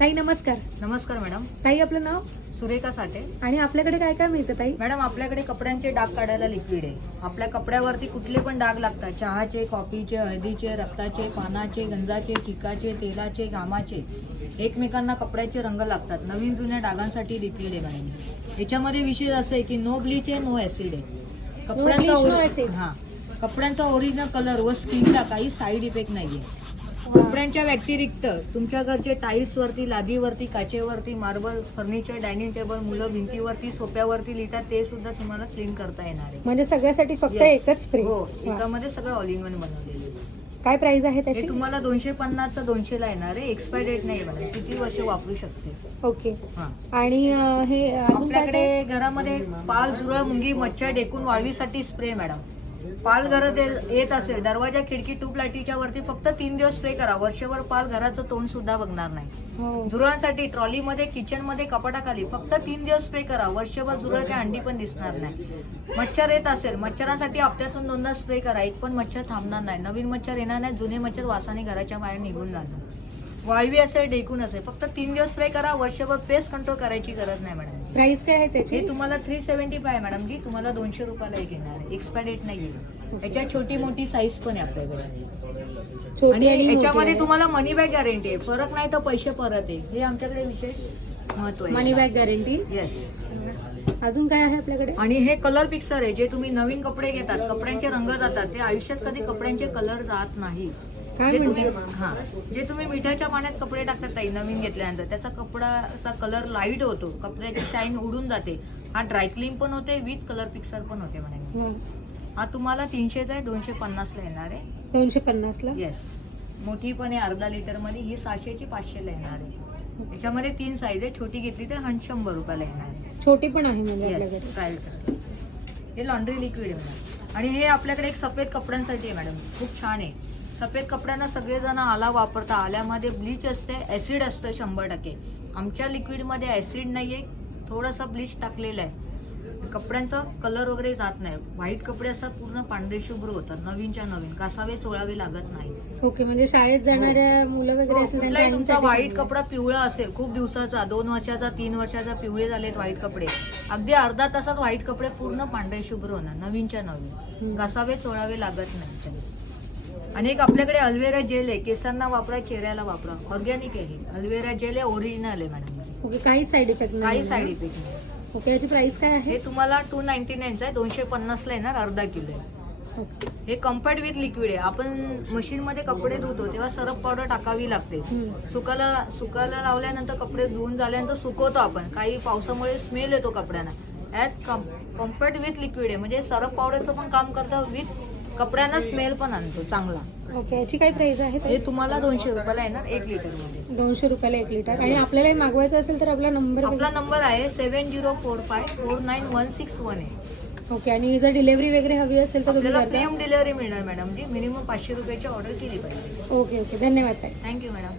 ताई नमस्कार. नमस्कार मॅडम. ताई आपलं नाव? सुरेखा साठे. आणि आपल्याकडे काय काय मिळतं ताई? मॅडम आपल्याकडे कपड्यांचे डाग काढायला लिक्विड आहे. आपल्या कपड्यावरती कुठले पण डाग लागतात. चहाचे कॉफीचे हळदीचे रक्ताचे पानाचे गंधाचे चिकाचे तेलाचे घामाचे. एकमेकांना कपड्याचे रंग लागतात. नवीन जुन्या डागांसाठी लिक्विड आहे मॅडम. याच्यामध्ये विशेष असं आहे की नो ब्लीच आहे नो ऍसिड आहे. कपड्यांचा no. हा. कपड्यांचा ओरिजिनल कलर व स्किनला काही साईड इफेक्ट नाहीये. कपड्यांच्या व्यतिरिक्त तुमच्या घरचे टाईल्स वरती लादीवरती काचेवरती मार्बल फर्निचर डायनिंग टेबल मुलं भिंतीवरती सोप्यावरती लिहितात ते सुद्धा तुम्हाला क्लीन करता येणार आहे. म्हणजे सगळ्यासाठी फक्त Yes. एकच स्प्रे हो एकामध्ये सगळं ऑल इन वन बनवलेलं आहे. काय प्राइस आहे त्याची? हे तुम्हाला दोनशे पन्नासचं दोनशेला येणार आहे. एक्सपायर डेट नाही मॅडम किती वर्ष वापरू शकते? ओके हा. आणि अं, हे अजून काय आपल्याकडे घरामध्ये पाल जुरळ मुंगी मच्छर डेकून वाढवीसाठी स्प्रे मॅडम पाल घरात येत असेल दरवाजा खिडकी ट्यूब लाईटीच्या वरती फक्त तीन दिवस स्प्रे करा वर्षभर पाल घराचं तोंड सुद्धा बघणार नाही. हो. झुरळांसाठी ट्रॉलीमध्ये किचनमध्ये कपाटाखाली फक्त तीन दिवस स्प्रे करा वर्षभर झुरळ काय अंडी पण दिसणार नाही. मच्छर येत असेल मच्छरांसाठी हप्त्यातून दोनदा स्प्रे करा. एक पण मच्छर थांबणार नाही. नवीन मच्छर येणार नाही जुने मच्छर वासाने घराच्या बाहेर निघून जाणार वाळवी असेल डेकून असेल फक्त तीन दिवस स्प्रे करा वर्षभर पेस्ट कंट्रोल करायची गरज नाही मॅडम प्राइस काय आहे त्याची? हे तुम्हाला three seventy five madam ji तुम्हाला दोनशे रुपयाला एक येणार आहे. एक्सपायर डेट नाही याच्यात छोटी मोठी साईज पण आहे आपल्याकडे. छोटी आणि मोठी याच्यामध्ये आहे. तुम्हाला मनी बॅग गॅरंटी आहे. फरक नाही तर पैसे परत आहे. हे आमच्याकडे विशेष महत्त्व आहे. मनी बॅग गॅरंटी येस अजून काय आहे आपल्याकडे? आणि हे कलर पिक्चर आहे. जे तुम्ही नवीन कपडे घेतात कपड्यांचे रंग जातात ते आयुष्यात कधी कपड्यांचे कलर जात नाही. जे तुम्ही हा. जे तुम्ही मिठाच्या पाण्यात कपडे टाकतात ताई नवीन घेतल्यानंतर. त्याचा कपडाचा कलर लाइट होतो. कपड्याची शाईन उडून जाते. हा ड्रायक्लीन पण होते विथ कलर पिक्चर पण होते म्हणे हा. तुम्हाला तीनशेचा आहे दोनशे पन्नासला येणार आहे. दोनशे पन्नास ला येस मोठी पण आहे अर्धा लिटरमध्ये ही सहाशेची पाचशेला येणार आहे. याच्यामध्ये तीन साईज आहे. छोटी घेतली तर हं शंभर रुपयाला येणार आहे. छोटी पण आहे म्हणजे येस आपल्याकडे. ट्रायलसाठी हे लॉन्ड्री लिक्विड आहे मॅडम आणि हे आपल्याकडे एक सफेद कपड्यांसाठी आहे मॅडम. खूप छान आहे. सफेद कपड्यांना सगळेजण आला वापरता. आल्यामध्ये ब्लीच असते ॲसिड असतं शंभर टक्के. आमच्या लिक्विडमध्ये ॲसिड नाही आहे थोडासा ब्लीच टाकलेला आहे. कपड्यांचा कलर वगैरे जात नाही. व्हाईट कपडे असतात पूर्ण पांढरे शुभ्र होतात नवीनच्या नवीन. कासावे चोळावे लागत नाही. ओके म्हणजे शाळेत जाणाऱ्या मुलं वगैरे हो, तुमचा व्हाईट. कपडा पिवळा असेल खूप दिवसाचा दोन वर्षाचा तीन वर्षाचा पिवळे झालेत व्हाईट कपडे. अगदी अर्धा तासात व्हाईट कपडे पूर्ण पांढरे शुभ्र होणार नवीनच्या नवीन. घासावे चोळावे लागत नाही. आणि एक आपल्याकडे अल्वेरा जेल आहे केसांना वापरा चेहऱ्याला वापरा. ऑर्गॅनिक आहे अल्वेरा जेल आहे ओरिजिनल आहे मॅडम. ओके काही साईड इफेक्ट नाही काही आहे साईड? इफेक्ट नाही. ओके याची प्राइस काय आहे? हे तुम्हाला टू नाईन्टी नाईनचं आहे दोनशे पन्नासला येणार अर्धा किलो आहे. ओके. हे कम्फर्ट विथ लिक्विड आहे. आपण मशीनमध्ये कपडे धुतो तेव्हा सरफ पावडर टाकावी लागते. हम्म. सुकायला सुकायला लावल्यानंतर कपडे धुवून झाल्यानंतर सुकवतो आपण. काही पावसामुळे स्मेल येतो कपड्यांना यात कम्फर्ट विथ लिक्विड आहे. म्हणजे सरफ पावडरचं पण काम करतं विथ कपड्यांना स्मेल पण आणतो चांगला. ओके याची काय प्राइस आहे हे तुम्हाला दोनशे रुपयाला येणार एक लिटरमध्ये दोनशे रुपयाला एक लिटर. आणि आपल्याला हे मागवायचं असेल तर आपला नंबर आपला नंबर आहे seven zero four five four nine one six one आहे ओके आणि जर डिलिव्हरी वगैरे हवी असेल तर तुम्ही आपल्याला फ्री करता. होम डिलिव्हरी मिळणार मॅडम जी. मिनिमम पाचशे रुपयाची ऑर्डर केली पाहिजे. ओके ओके धन्यवाद ताई. Thank you madam